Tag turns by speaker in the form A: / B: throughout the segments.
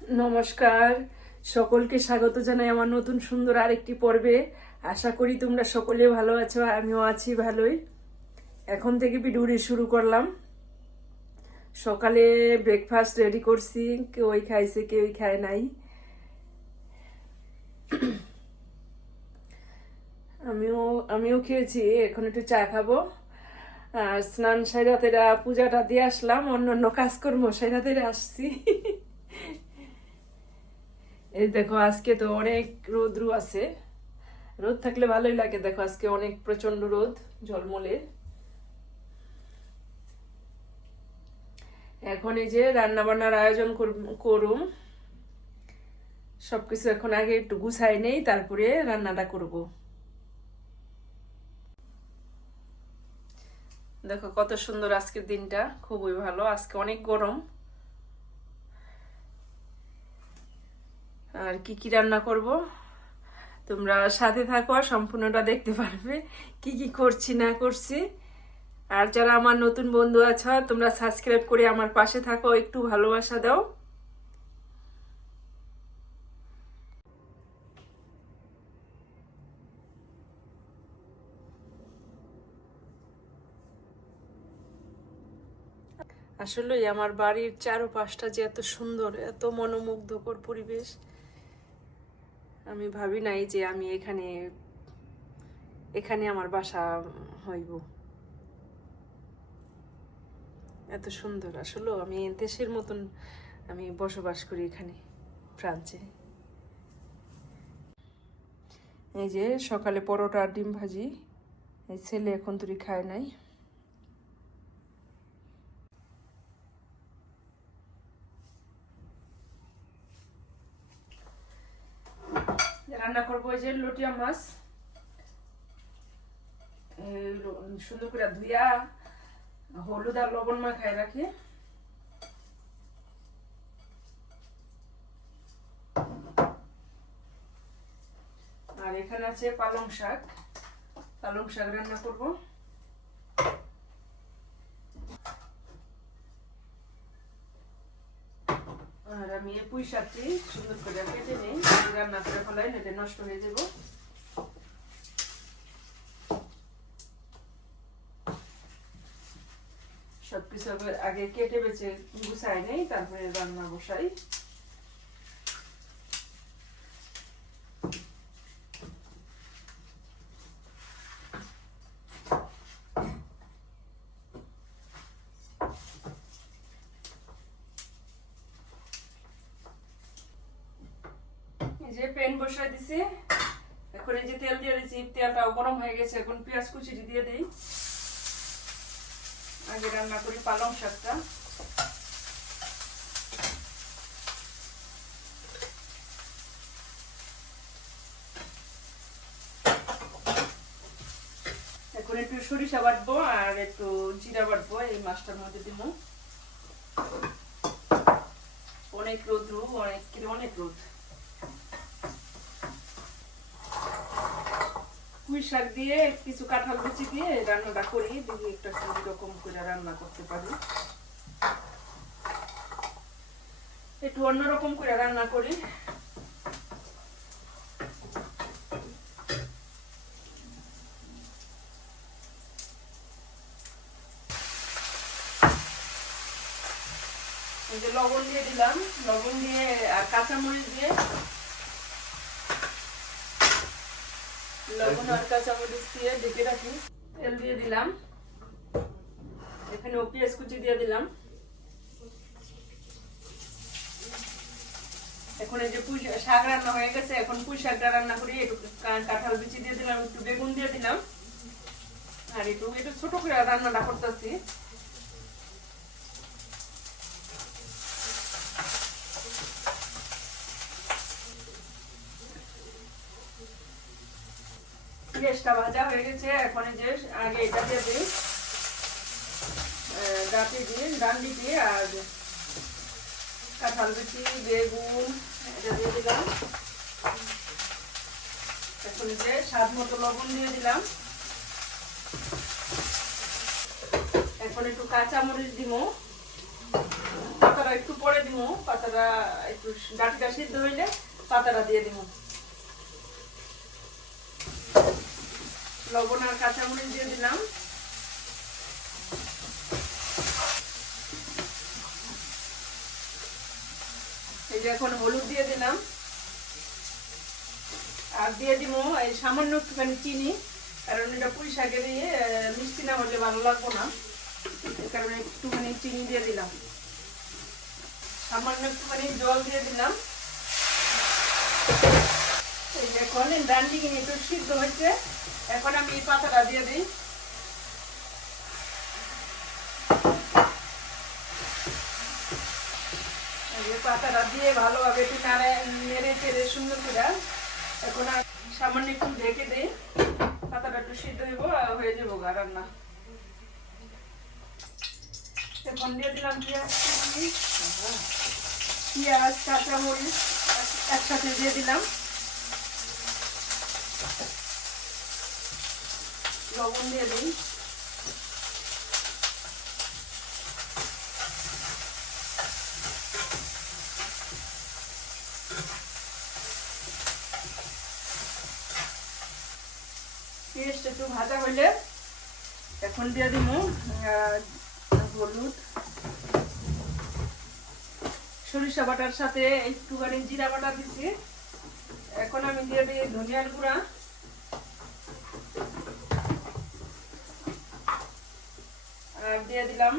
A: নমস্কার। সকলকে স্বাগত জানাই আমার নতুন সুন্দর আরেকটি পর্বে। আশা করি তোমরা সকলে ভালো আছো, আমিও আছি ভালোই। এখন থেকে ভিডিওটি শুরু করলাম। সকালে ব্রেকফাস্ট রেডি করছি কেউ ওই খাইছে কেউ খায় নাই। আমিও আমিও খেয়েছি, এখন একটু চা খাব। আর স্নান সাইরাতেরা, পূজাটা দিয়ে আসলাম অন্য অন্য কাজকর্ম সাইরাতেরা আসছি। এই দেখো, আজকে তো অনেক রোদ্রু আছে। রোদ থাকলে ভালোই লাগে। দেখো, আজকে অনেক প্রচণ্ড রোদ, ঝলমলে। এখন এই যে রান্না বান্নার আয়োজন করুম। সবকিছু এখন আগে একটু গুছাই নেই, তারপরে রান্নাটা করব। দেখো, কত সুন্দর আজকের দিনটা। খুবই ভালো। আজকে অনেক গরম। আর কি কি রান্না করব? তোমরা সাথে থাকো আর সম্পূর্ণটা দেখতে পারবে কি কি করছি, না করছি। আর যারা আমার নতুন বন্ধু আছো, তোমরা সাবস্ক্রাইব করে আমার পাশে থাকো, একটু ভালোবাসা দাও। আসলে আমার বাড়ির চারপাশটা যে এত সুন্দর, এত মনোমুগ্ধকর পরিবেশ। আমি ভাবি নাই যে আমি এখানে এখানে আমার বাসা হইব। এত সুন্দর। আসলে আমি দেশের মতন আমি বসবাস করি এখানে, ফ্রান্সে। এই যে সকালে পরোটা আর ডিম ভাজি, এই ছেলে এখন তুই খায় নাই। রান্না করব ওই যে লটিয়া মাছ। সুন্দর করে ধুইয়া হলুদ আর লবণ মাখায় রাখি। আর এখানে আছে পালং শাক। পালং শাক রান্না করব। এই পুঁই শাকটি সুন্দর করে কেটে নিই। রান্না করে ফেলাই এটা নষ্ট হয়ে যাব। সবকিছু আগে কেটে বেছে গুছাই নেই, তারপরে রান্না বসাই। যে প্যান বসাই দিছি, এখন এই যে তেল দিয়ে দিয়েছি, তেলটাও গরম হয়ে গেছে, এখন পেঁয়াজ কুচিটি দিয়ে দিই। আগে রান্না করি পালং শাকটা। এখন একটু সরিষা বাটবো আর একটু জিরা বাটবো, এই মাছটার মধ্যে দিব। অনেক রোদ অনেক অনেক রোদ পুঁই শাক দিয়ে, কিছু কাঁঠাল কুচি দিয়ে রান্নাটা করি, দেখি একটা রকম করে রান্না করতে পারি। একটু অন্যরকম করে রান্না করি। লবণ দিয়ে দিলাম, লবণ দিয়ে আর কাঁচামরিচ দিয়ে লবণ আর কাঁচামরিচ দিয়ে ঢেকে রাখি। তেল দিয়ে দিলাম। এখানে পেঁয়াজ কুচি দিয়ে দিলাম। এখন এই যে পুঁই শাক রান্না হয়ে গেছে, এখন পুঁই শাকটা রান্না করি, একটু কাঁঠাল বিচি দিয়ে দিলাম, একটু বেগুন দিয়ে দিলাম। আর একটু একটু ছোট করে রান্নাটা করতেছি। পেঁয়াজটা ভাজা হয়ে গেছে, এখন যে আগে এটা দিয়ে দিই ডাটি দিয়ে, ডান্ডি দিয়ে আর কাঁঠাল বিচি, বেগুন, এটা দিয়ে দিলাম। এখন যে স্বাদ মতো লবণ দিয়ে দিলাম। এখন একটু কাঁচা মরিচ দিব। পাতাটা একটু পরে দিব, পাতাটা একটু ডাঁটিটা সিদ্ধ হইলে পাতাটা দিয়ে দিব। লবণ আর কাঁচামরিচ দিয়ে দিলাম। এই যে এখন হলুদ দিয়ে দিলাম। আর দিয়ে দিব এই সামান্য একটুখানি চিনি, কারণ এটা পুঁই শাকে দিয়ে মিষ্টি না হলে ভালো লাগবো না। কারণে একটুখানি চিনি দিয়ে দিলাম। সামান্য একটুখানি জল দিয়ে দিলাম। এখন ডান্ডি একটু সিদ্ধ হয়েছে। এখন আমি এই পাতাটা দিয়ে দিই। পাতাটা দিয়ে ভালোভাবে একটু নাড়ে, নেড়ে চেড়ে সুন্দর করে এখন সামান্য একটু ঢেকে দিই। পাতাটা একটু সিদ্ধ হইব, হয়ে যাব গা রান্না। এখন দিয়ে দিলাম পেঁয়াজ পেঁয়াজ, কাঁচামরিচ, একসাথে দিয়ে দিলাম। লবণ দিয়ে দিই। পেঁয়াজটা একটু ভাজা হইলে এখন দিয়ে দিব হলুদ। সরিষা বাটার সাথে একটুখানি জিরা বাটা দিচ্ছি এখন আমি দিয়ে দিই ধনিয়ার গুঁড়া। আর দিয়ে দিলাম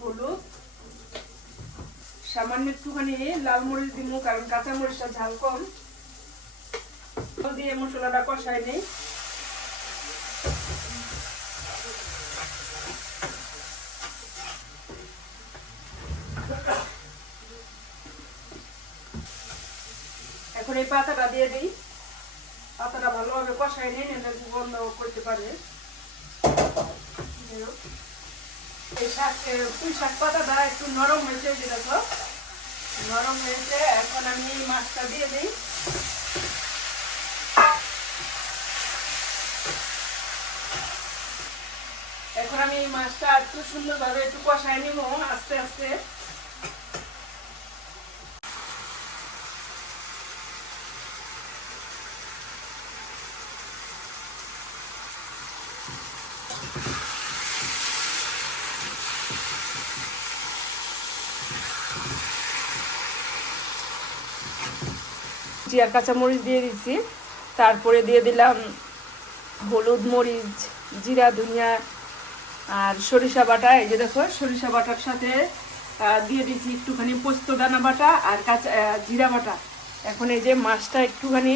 A: হলুদ। সামান্য একটুখানি লাল মরিচ দিব, কারণ কাঁচা মরিচটা ঝাল কম। দিয়ে মশলাটা কষাই নেই। পাতাটা দিয়ে দিই। পাতাটা ভালোভাবে কষাই নিয়ে নিলে গন্ধ করতে পারে। এই শাক পুঁই শাক পাতাটা একটু নরম হয়েছে যে দেখো। নরম হয়েছে, এখন আমি এই মাছটা দিয়ে দিই। এখন আমি এই মাছটা একটু সুন্দরভাবে একটু কষাই নিব। আস্তে জিয়া কাঁচামরিচ দিয়ে দিচ্ছি তারপরে দিয়ে দিলাম হলুদ মরিচ, জিরা, ধনিয়া আর সরিষা বাটা। এই যে দেখো, সরিষা বাটার সাথে দিয়ে দিচ্ছি একটুখানি পোস্ত দানা বাটা আর কাঁচা জিরা বাটা। এখন এই যে মাছটা একটুখানি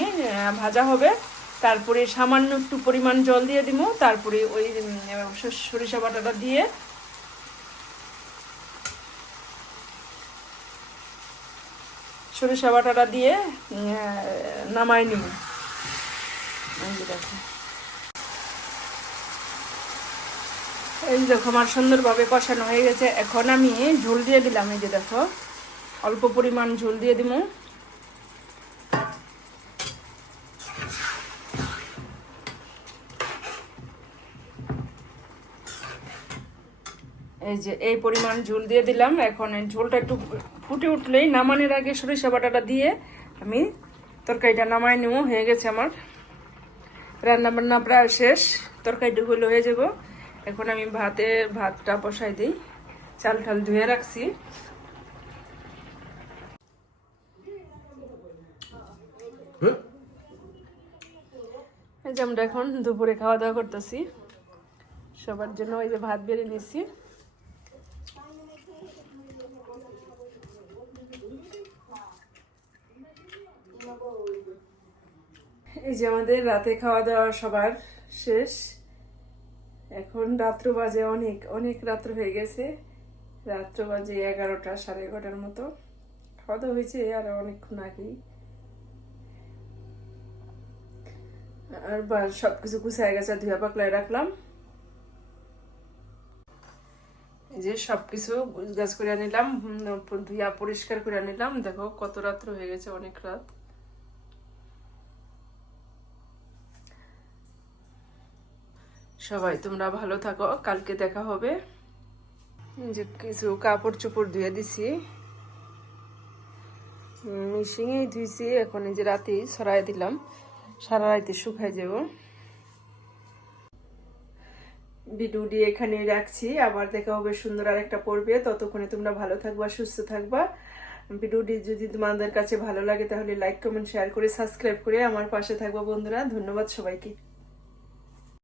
A: ভাজা হবে। তারপরে সামান্য একটু পরিমাণ জল দিয়ে দিব তারপরে ওই সরিষা বাটাটা দিয়ে সরিষা বাটাটা দিয়ে নামাই নিব এই দেখো। আমার সুন্দরভাবে কষানো হয়ে গেছে। এখন আমি ঝোল দিয়ে দিলাম, এই যে দেখো। অল্প পরিমাণ ঝোল দিয়ে দিব। এই যে, এই পরিমাণ ঝোল দিয়ে দিলাম। এখন ঝোলটা একটু ফুটে উঠলেই নামানোর আগে সরিষা বাটাটা দিয়ে আমি তরকারিটা নামাই নেব। হয়ে গেছে আমার রান্না বান্না প্রায় শেষ। তরকারিটা হইলে হয়ে যাব। এখন আমি ভাতে ভাতটা বসাই দিই। চাল ঠাল ধুয়ে রাখছি। এই এখন দুপুরে খাওয়া দাওয়া করতেছি। সবার জন্য ওই যে ভাত বেড়ে নিছি এই যে আমাদের রাতে খাওয়া দাওয়া সবার শেষ। এখন রাত্র বাজে অনেক অনেক রাত্র হয়ে গেছে। রাত্র বাজে এগারোটা, সাড়ে এগারোটার মতো। খাওয়া দাওয়া হয়েছে আর অনেকক্ষণ আগেই। আর সব কিছু গুছায় গেছে, ধুয়া পাকলায় রাখলাম। যে সব কিছু গাছ করে নিলাম, ধুয়া পরিষ্কার করে নিলাম। দেখো কত রাত্র হয়ে গেছে, অনেক রাত। সবাই, তোমরা ভালো থাকো। কালকে দেখা হবে। যে কিছু কাপড় চোপড় ধুয়ে দিছি। মিশিংয়েই ধুইছি। এখন এই যে রাতে সরাই দিলাম। সারা রাতে শুকাই যাব। ভিডিওটি এখানে রাখছি। আবার দেখা হবে সুন্দর আর একটা পর্বে। ততক্ষণে তোমরা ভালো থাকবা, সুস্থ থাকবা। ভিডিওটি যদি তোমাদের কাছে ভালো লাগে, তাহলে লাইক কমেন্ট শেয়ার করে সাবস্ক্রাইব করে আমার পাশে থাকবা বন্ধুরা। ধন্যবাদ সবাইকে।